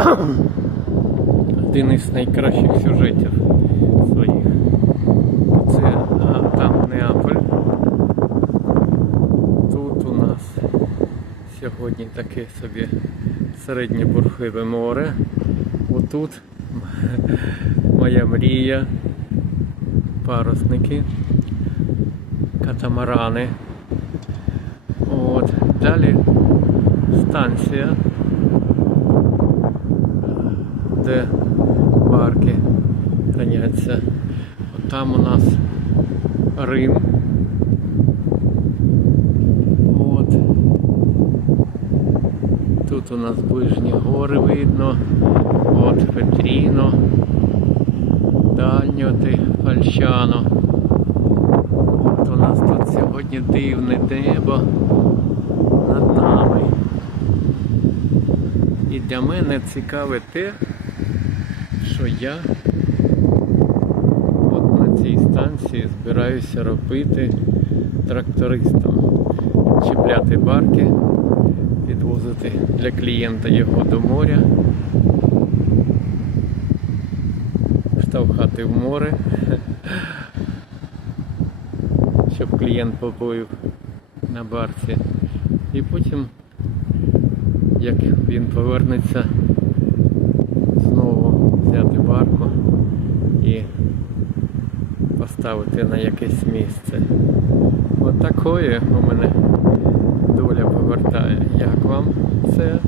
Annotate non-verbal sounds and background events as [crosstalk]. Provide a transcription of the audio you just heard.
[clears throat] один із найкращих сюжетів своїх. Це а, там Неаполь. Тут у нас сьогодні таке собі середнє бурхливе море. Отут [laughs] моя мрія. Парусники, катамарани. От. Далі станція, де барки храняться. От там у нас Рим. От. Тут у нас ближні гори видно. От Петріно. Дальньоти, Фальщано. От у нас тут сьогодні дивне небо над нами. І для мене цікаве те, що я от на цій станції збираюся робити трактористом. Чіпляти барки, підвозити для клієнта його до моря. штовхати в море, [laughs] щоб клієнт поплив на барці. І потім, як він повернеться, знову поставити на якесь місце. От у мене доля повертає. Як вам це?